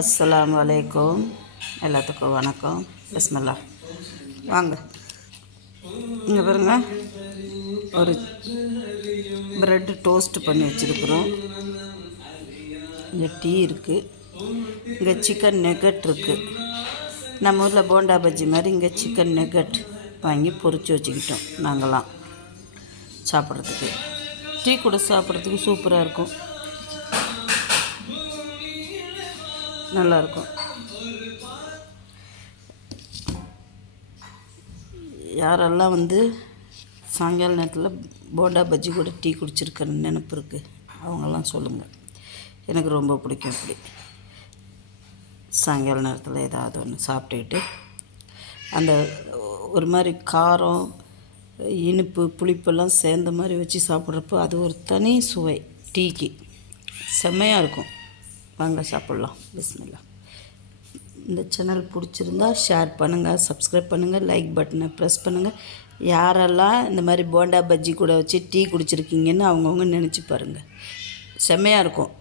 அஸ்ஸலாமு அலைக்கும். எல்லாத்துக்கும் வணக்கம். பிஸ்மில்லா. வாங்க இங்கே பாருங்க, ஒரு ப்ரெட்டு டோஸ்ட் பண்ணி வச்சுருக்குறோம். இங்கே டீ இருக்குது. இங்கே சிக்கன் நெகட் இருக்குது. நம்ம ஊரில் போண்டா பஜ்ஜி மாதிரி இங்கே சிக்கன் நெகட் வாங்கி பொரித்து வச்சுக்கிட்டோம். நாங்களாம் சாப்பிட்றதுக்கு, டீ கூட சாப்பிட்றதுக்கு சூப்பராக இருக்கும், நல்லாயிருக்கும். யாரெல்லாம் சாயங்கால நேரத்தில் போண்டா பஜ்ஜி கூட டீ குடிச்சிருக்கிற நினைப்பு இருக்குது, அவங்கெல்லாம் சொல்லுங்கள். எனக்கு ரொம்ப பிடிக்கும். இப்படி சாயங்கால நேரத்தில் ஏதாவது ஒன்று சாப்பிட்டுக்கிட்டு அந்த ஒரு மாதிரி காரம், இனிப்பு, புளிப்பெல்லாம் சேர்ந்த மாதிரி வச்சு சாப்பிட்றப்போ அது ஒரு தனி சுவை. டீக்கு செம்மையாக இருக்கும். வாங்க சாப்பிட்லாம். பிஸ்மில்லா. இந்த சேனல் பிடிச்சிருந்தா ஷேர் பண்ணுங்கள், சப்ஸ்கிரைப் பண்ணுங்கள், லைக் பட்டனை ப்ரெஸ் பண்ணுங்கள். யாரெல்லாம் இந்த மாதிரி போண்டா பஜ்ஜி கூட வச்சு டீ குடிச்சிருக்கீங்கன்னு அவங்கவுங்க நினச்சி பாருங்கள். செம்மையாக இருக்கும்.